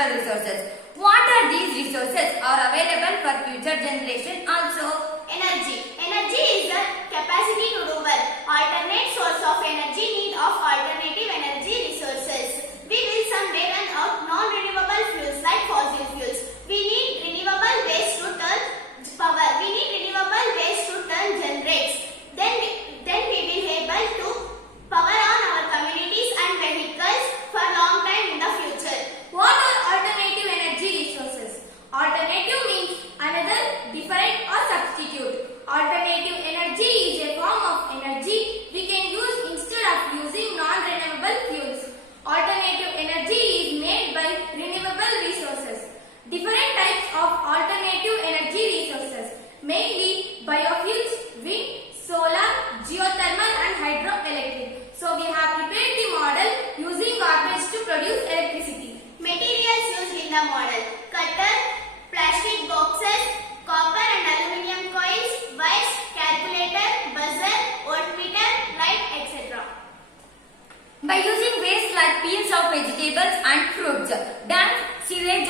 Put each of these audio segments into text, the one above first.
natural resources. What are these resources are available for future generation also? Energy. Energy is the capacity to do work. Alternate source of energy need of alternative energy resources. We will someday run out non-renewable fuels like fossil fuels. We need renewable ways to turn power. We need renewable ways to turn generates. Then we will be able to power on our communities and vehicles for long time in the future. What are alternative energy resources? Alternative means another, different or substitute. Alternative energy is a form of energy we can use instead of using non-renewable fuels. Alternative energy is made by renewable resources. Different types of alternative energy resources, mainly biofuels, wind, solar, geothermal and hydroelectric. So we have prepared the model using garbage to produce electricity. Materials used in the model: cutter, plastic boxes, copper and aluminium coils, wires, calculator, buzzer, voltmeter, light, etc. By using waste like peels of vegetables and fruits, damp, sewage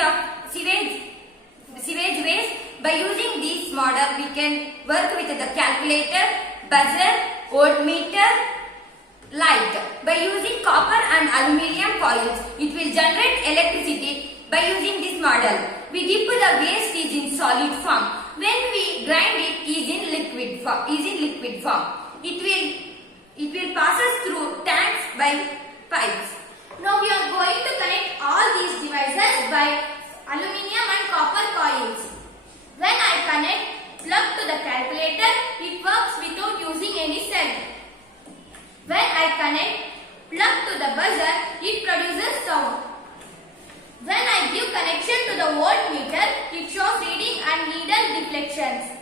waste, by using this model we can work with the calculator, buzzer, voltmeter, light. By using copper and aluminium coils, it will generate electricity. By using this model, we dip the waste is in solid form. When we grind it is in liquid form. It will pass us through tanks by pipes. Now we are going to connect all these devices by aluminium and copper coils. When I connect plug to the calculator, it works without using any cell. When I connect plug to the buzzer, it produces sound. When I give connection to the voltmeter, it shows reading and needle deflections.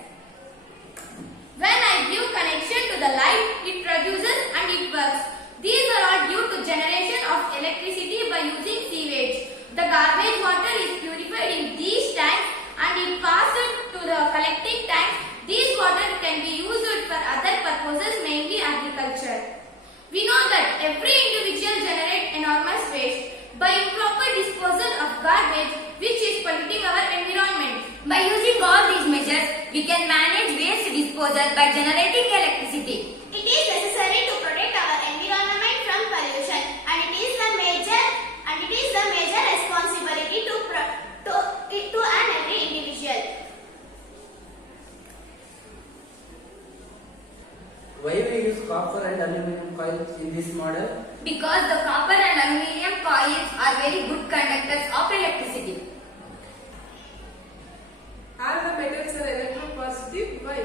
When I give connection to the light, it produces and it works. These are all due to generation of electricity by using sewage. The garbage water is purified in these tanks and it passed to the collecting tanks. These water can be used for other purposes, mainly agriculture. We know that every individual generates enormous waste by improper disposal of garbage, which is polluting our environment. By using all these measures, we can manage waste disposal by generating electricity. It is necessary to protect our environment from pollution, and it is the major responsibility to an every individual. Why we use copper and aluminium coils in this model? Because the copper and aluminium coils are very good conductors of electricity. All the metals are electropositive. Why?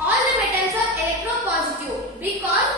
All the metals are electropositive because